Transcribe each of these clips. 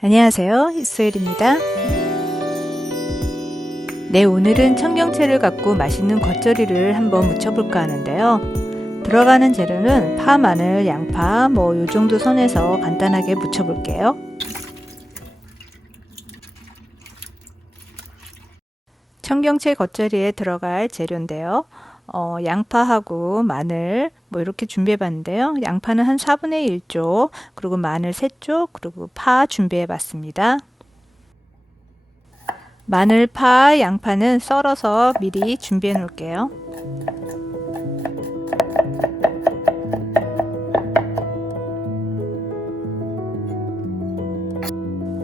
안녕하세요, 이소율입니다. 네, 오늘은 청경채를 갖고 맛있는 겉절이를 한번 무쳐볼까 하는데요. 들어가는 재료는 파, 마늘, 양파 요 정도 선에서 간단하게 무쳐볼게요. 청경채 겉절이에 들어갈 재료인데요. 양파하고 마늘 이렇게 준비해 봤는데요. 양파는 한 4분의 1쪽, 그리고 마늘 3쪽, 그리고 파 준비해 봤습니다. 마늘, 파, 양파는 썰어서 미리 준비해 놓을게요.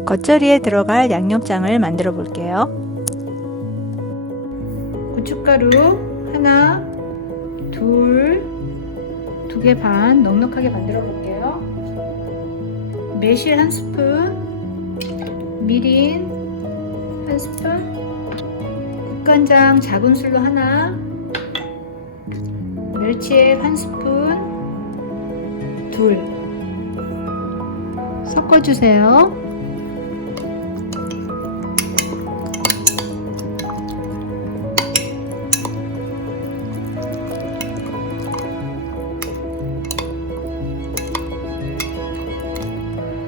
겉절이에 들어갈 양념장을 만들어 볼게요. 고춧가루 하나, 둘, 2개 반 넉넉하게 만들어 볼게요. 매실 1스푼, 미린 1스푼, 국간장 작은 술로 하나, 멸치액 1스푼, 둘 섞어주세요.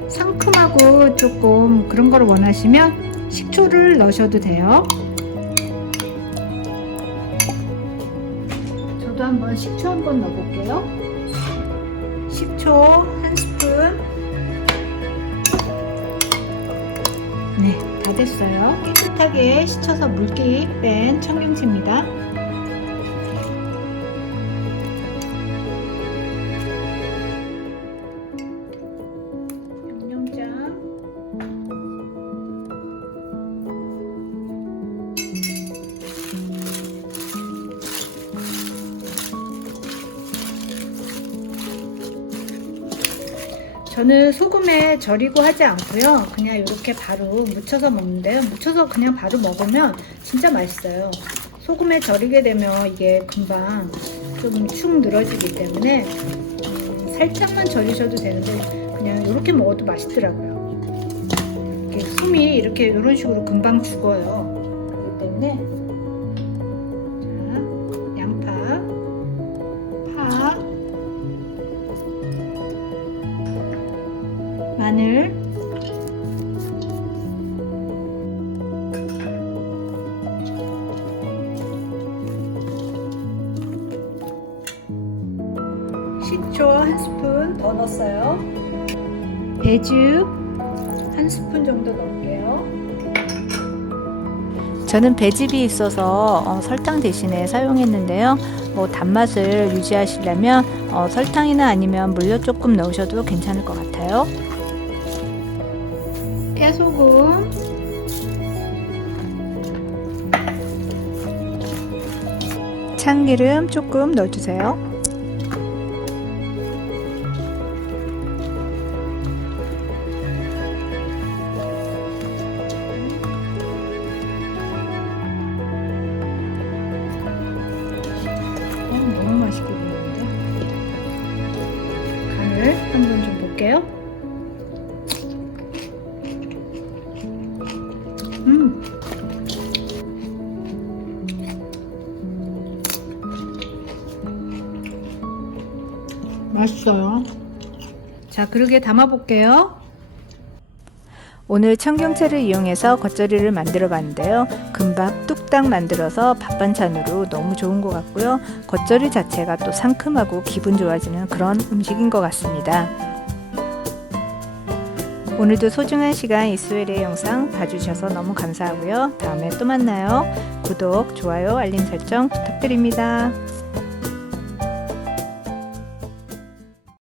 상큼하고 조금 그런 걸 원하시면 식초를 넣으셔도 돼요. 저도 한번 식초 한번 넣어볼게요. 식초 1스푼. 네, 다 됐어요. 깨끗하게 씻어서 물기 뺀 청경채입니다. 저는 소금에 절이고 하지 않고요. 그냥 이렇게 바로 무쳐서 먹는데요. 무쳐서 그냥 바로 먹으면 진짜 맛있어요. 소금에 절이게 되면 이게 금방 좀 축 늘어지기 때문에 살짝만 절이셔도 되는데 그냥 이렇게 먹어도 맛있더라고요. 이렇게 숨이 이렇게 이런 식으로 금방 죽어요. 그렇기 때문에 자, 양파, 파, 마늘, 식초 1스푼 더 넣었어요. 배즙 1스푼 정도 넣을게요. 저는 배즙이 있어서 설탕 대신에 사용했는데요. 단맛을 유지하시려면 설탕이나 아니면 물엿 조금 넣으셔도 괜찮을 것 같아요. 깨소금, 참기름 조금 넣어주세요. 너무 맛있게 보이는데 간을 한번 좀 볼게요. 맛있어요. 자, 그러게 담아 볼게요. 오늘 청경채를 이용해서 겉절이를 만들어 봤는데요. 금방 뚝딱 만들어서 밥 반찬으로 너무 좋은 것 같고요. 겉절이 자체가 또 상큼하고 기분 좋아지는 그런 음식인 것 같습니다. 오늘도 소중한 시간 이소율의 영상 봐주셔서 너무 감사하고요. 다음에 또 만나요. 구독, 좋아요, 알림 설정 부탁드립니다.